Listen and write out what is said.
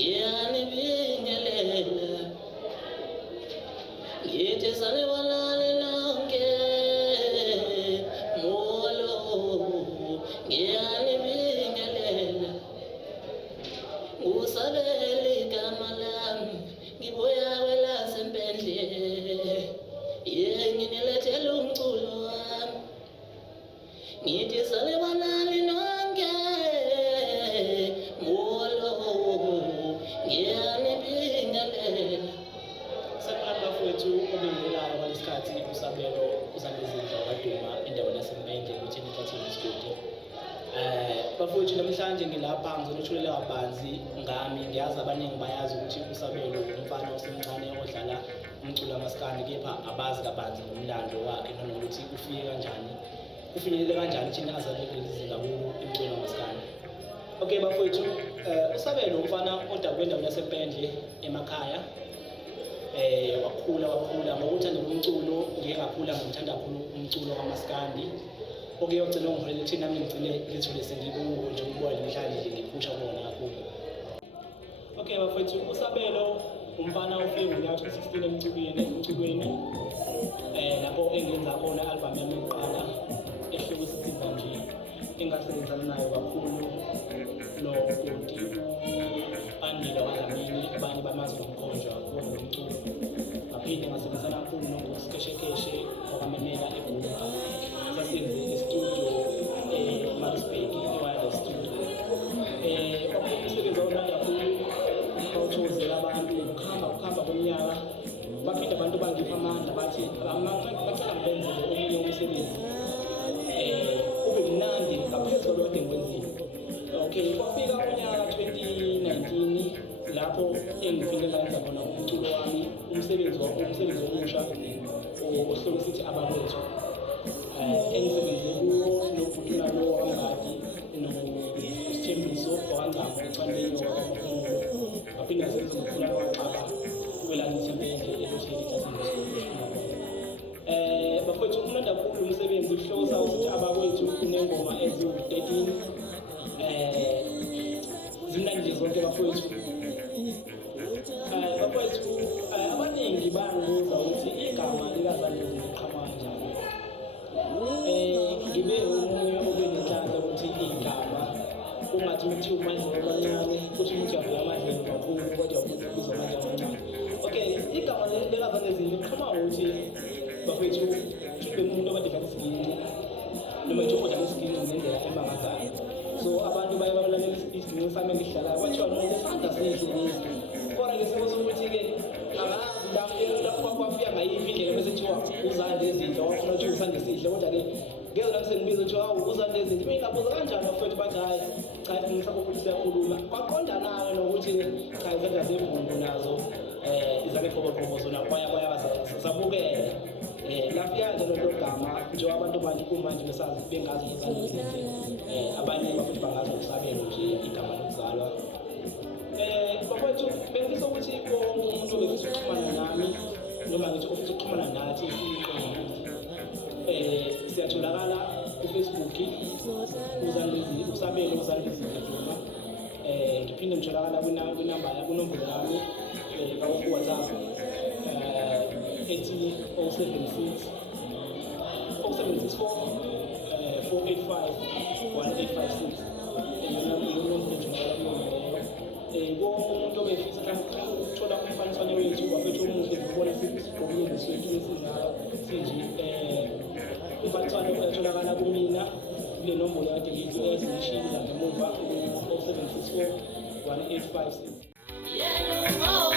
ngiyani bingelela ngithi sanibonani nonke molo ngiyani bingelela usabele igama lami ngibuya kwelasemphendle nginilethela umculo wami ngithi sanibonani nonke molo ngiyani bingelela. Sanibonani bafowethu obengelayo ngalesikhathi usabelo Zandlezinhle waduma endaweni yasemphendle ukuthi nithathele isigodi. Bafowethu namhlanje ngilapha ngizonithulela kabanzi ngami. Ngiyazi abaningi bayazi ukuthi usabelo umfana osemncane odlala umculo wamaskandi, kepha abazi kabanzi ngomlando wakhe nanokuthi ufike kanjani, ufinyelele kanjani thina azaleke izinga kulo umculo wamaskandi. Okay bafowethu, usabelo umfana odabule endaweni yasemphendle emakhaya. Wakhula ngokuthanda umculo, ngeke ngakhula ngithanda kakhulu umculo kamaskandi. Oke ugcina ungiholele kuthina nami ngigcine ngithole sengikuwo nje ukubona namhlanje ngiphusha kubona kakhulu. Okay bafowethu, usabelo umfana ufike ngonyaka 2016 emcukweni lapho engenza khona i-album yami yokuqala ehloko sithi nje engasebenzana nayo kakhulu noBhoti Andile walamini abanye bamazi nomkhonjwa kuwo nomculo. Ngaphinde ngasebenzisana kakhulu noSkeshekeshe okwamemela eGoli. Sasenze istudio eMaritzburg, i-Wireless Studio. Umsebenzi wona kakhulu bawuthozela abantu ukuhamba kweminyaka. Baphinde abantu bangipha amandla bathi bacela ngibenzele omunye umsebenzi ube mnandi ngaphezu kwalokho engikwenzile. Okay, kwafika unyaka 2019 lapho engifike ngenza khona umculo wami, umsebenzi omusha ohloko sithi abakwethu. Engisebenze kuwo nokuvula lo wangadi noSithembiso wangcamo ecandeni wakwamkhulu. Ngaphinde ngasebenza nokukhula kwaXaba kwelasemphendle elohleli bafowethu umnandi kakhulu umsebenzi. Ihloko sawo sithi abakwethu kunengoma eziwu-13. Zimnandi zonke bafowethu. Bafowethu abaningi bangibuza ukuthi igama likaZandlezinhle liqhamuka kanjani. Ngibe omunye obenenhlanhla ukuthi igama ungathi ukuthi uMandleko amancane futhi ukuthi uyavuka amadlelo kakhulu kodwa ubiza aMandleko amancane. Okay, igama likaZandlezinhle liqhamuka ngokuthi bafowethu mhlawumbe umuntu obade edlala isiginci noma nje odlala isiginci ngendlela emangazayo. So abantu baye babulalela isiginci sami engihlalayo bathiwa noma isandla sihle lesi. Kodwa ke sebo sokuthi-ke angazi lapho kwafika ngayiphi indlela bese kuthiwa uZandlezinhle wafuna ukuthi isandla sihle, kodwa-ke ngeke lapho sengibiza kuthiwa uZandlezinhle. Bengabuza kanjani bafowethu bathi hhayi cha ngisapho futhi siyakhuluma. Kwaqondana-ke nokuthi cha izandla zebhungu nazo izake qhoboqhobo zona kwaya sabukela. Lafika njalo lo gama njengoba abantu manje kumanje besazi bengazi iZandlezinhle, abanye bafowethu bangazi ukusabela nje igama lokuzalwa. Bafowethu bengifisa ukuthi wonke umuntu obefisa ukuxhumana nami noma ngithi ofisa ukuxhumana nathi siyatholakala kuFacebook usabelo Zandlezinhle Duma. Ngiphinde ngitholakala kwinombolo yami kaWhatsApp ethi 076 074 485 1856. Umuntu obefisa ukuthola umfaniswano wethu wafethu omuhle ngibona sigqokile neswethu esizala sinje umfaniswano uyatholakala kumina kule nombolo kade ngithi ezishilo la ngemuva 0764 1856.